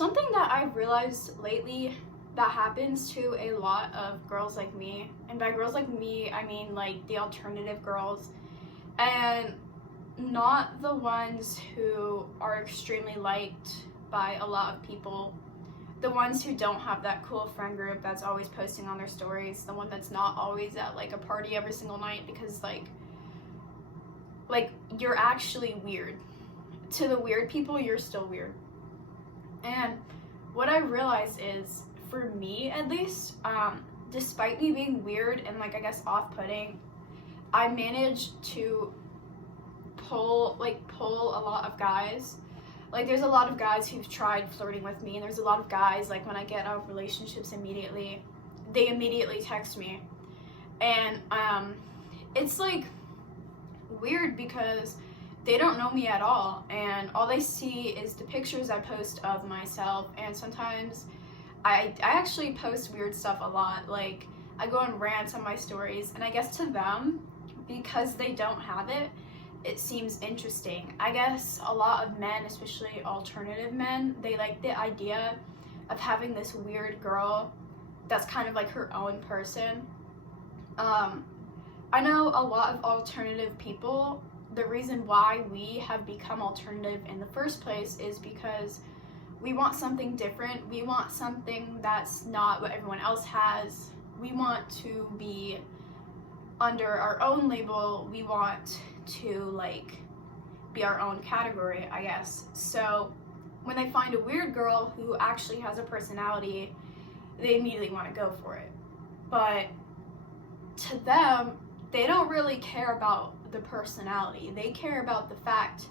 something that I've realized lately that happens to a lot of girls like me, and by girls like me, I mean like the alternative girls, and not the ones who are extremely liked by a lot of people, the ones who don't have that cool friend group that's always posting on their stories, the one that's not always at like a party every single night, because like you're actually weird. To the weird people, you're still weird. And what I realize is, for me at least, despite me being weird and like I guess off-putting, I managed to pull a lot of guys. Like there's a lot of guys who've tried flirting with me, and there's a lot of guys, like when I get out of relationships they immediately text me. And it's like weird because they don't know me at all, and all they see is the pictures I post of myself. And sometimes I actually post weird stuff a lot. Like I go on rants on my stories, and I guess to them, because they don't have it, it seems interesting. I guess a lot of men, especially alternative men, they like the idea of having this weird girl that's kind of like her own person. I know a lot of alternative people, the reason why we have become alternative in the first place is because we want something different. We want something that's not what everyone else has. We want to be under our own label. We want to like be our own category, I guess. So when they find a weird girl who actually has a personality, they immediately want to go for it. But to them, they don't really care about the personality. They care about the fact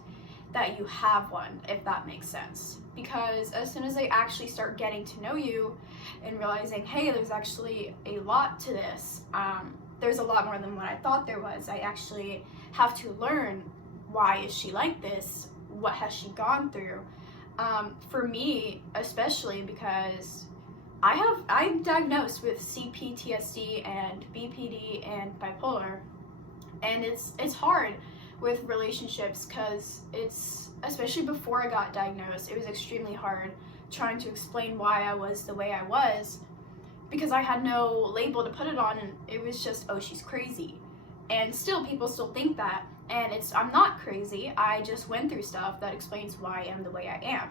that you have one, if that makes sense. Because as soon as they actually start getting to know you and realizing, hey, there's actually a lot to this, there's a lot more than what I thought there was. I actually have to learn, why is she like this? What has she gone through? For me, especially because I'm diagnosed with CPTSD and BPD and bipolar, and it's hard with relationships because it's, especially before I got diagnosed, it was extremely hard trying to explain why I was the way I was, because I had no label to put it on, and it was just, oh, she's crazy. And still, people still think that, and I'm not crazy. I just went through stuff that explains why I am the way I am.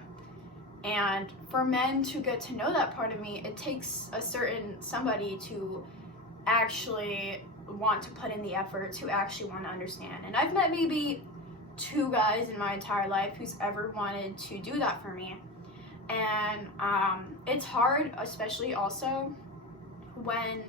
And for men to get to know that part of me, it takes a certain somebody to actually want to put in the effort, to actually want to understand. And I've met maybe 2 guys in my entire life who's ever wanted to do that for me. And it's hard, especially also when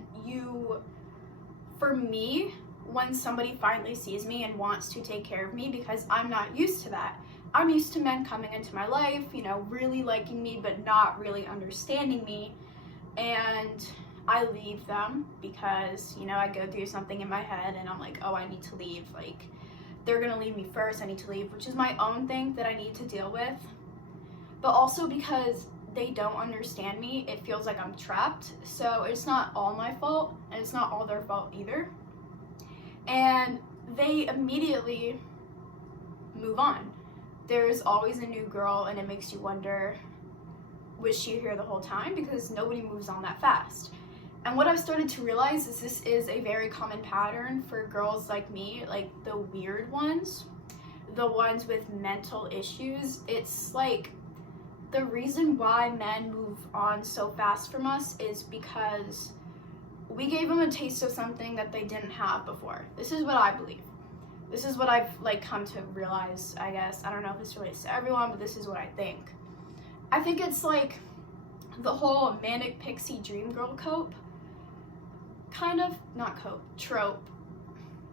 when somebody finally sees me and wants to take care of me, because I'm not used to that. I'm used to men coming into my life, really liking me, but not really understanding me. And I leave them because, I go through something in my head and I'm like, oh, I need to leave. Like, they're gonna leave me first, I need to leave, which is my own thing that I need to deal with. But also because they don't understand me, it feels like I'm trapped. So it's not all my fault, and it's not all their fault either. And they immediately move on. There's always a new girl, and it makes you wonder, was she here the whole time? Because nobody moves on that fast. And what I've started to realize is this is a very common pattern for girls like me, like the weird ones, the ones with mental issues. It's like the reason why men move on so fast from us is because we gave them a taste of something that they didn't have before. This is what I believe. This is what I've come to realize, I guess. I don't know if this relates to everyone, but this is what I think. I think it's like the whole manic pixie dream girl trope. Trope.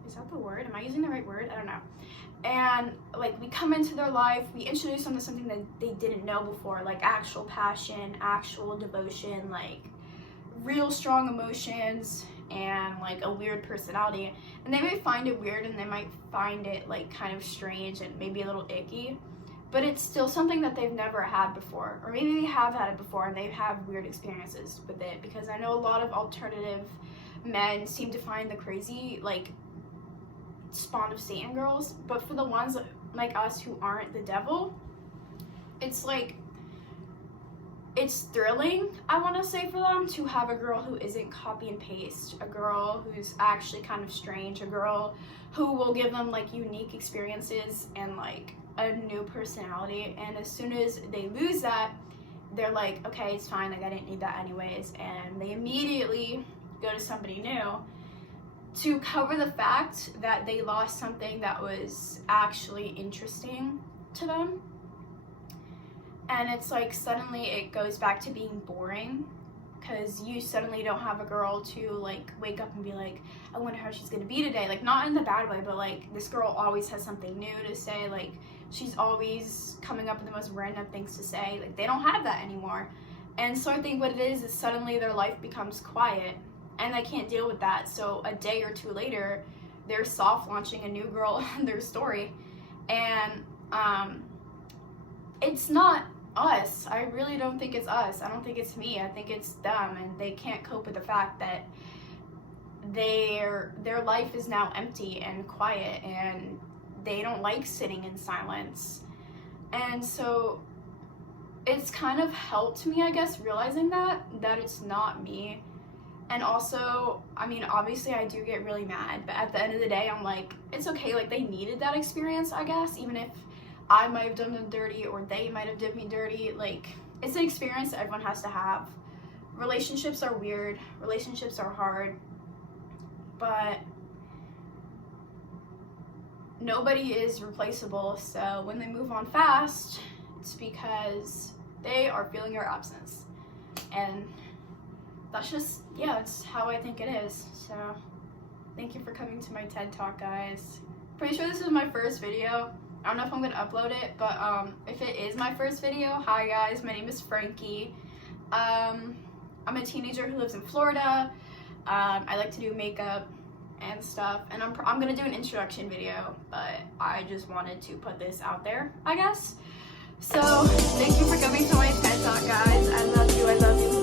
Is that the word? Am I using the right word? I don't know. And we come into their life, we introduce them to something that they didn't know before, like actual passion, actual devotion, real strong emotions, and a weird personality. And they may find it weird, and they might find it kind of strange and maybe a little icky, but it's still something that they've never had before, or maybe they have had it before and they've had weird experiences with it. Because I know a lot of alternative men seem to find the crazy spawn of Satan girls, but for the ones like us who aren't the devil, it's it's thrilling, I want to say, for them to have a girl who isn't copy and paste, a girl who's actually kind of strange, a girl who will give them like unique experiences and like a new personality. And as soon as they lose that, they're like, okay, it's fine, like I didn't need that anyways, and they immediately go to somebody new to cover the fact that they lost something that was actually interesting to them. And it's like suddenly it goes back to being boring, because you suddenly don't have a girl to like wake up and be like, I wonder how she's gonna be today. Like, not in the bad way, but like this girl always has something new to say. Like, she's always coming up with the most random things to say. Like, they don't have that anymore. And so I think what it is suddenly their life becomes quiet and they can't deal with that. So a day or two later, they're soft launching a new girl in their story. And it's not us. I really don't think it's us. I don't think it's me. I think it's them, and they can't cope with the fact that their life is now empty and quiet, and they don't like sitting in silence. And so it's kind of helped me, I guess, realizing that it's not me. And also, I mean, obviously I do get really mad, but at the end of the day, I'm like, it's okay. Like, they needed that experience, I guess, even if I might have done them dirty or they might have done me dirty. Like, it's an experience that everyone has to have. Relationships are weird. Relationships are hard. But nobody is replaceable. So when they move on fast, it's because they are feeling your absence. And that's just, yeah, that's how I think it is. So thank you for coming to my TED Talk, guys. Pretty sure this is my first video. I don't know if I'm gonna upload it, but if it is my first video, hi guys, my name is Frankie. I'm a teenager who lives in Florida. I like to do makeup and stuff, and I'm gonna do an introduction video, but I just wanted to put this out there, I guess. So thank you for coming to my TED Talk, guys. I love you.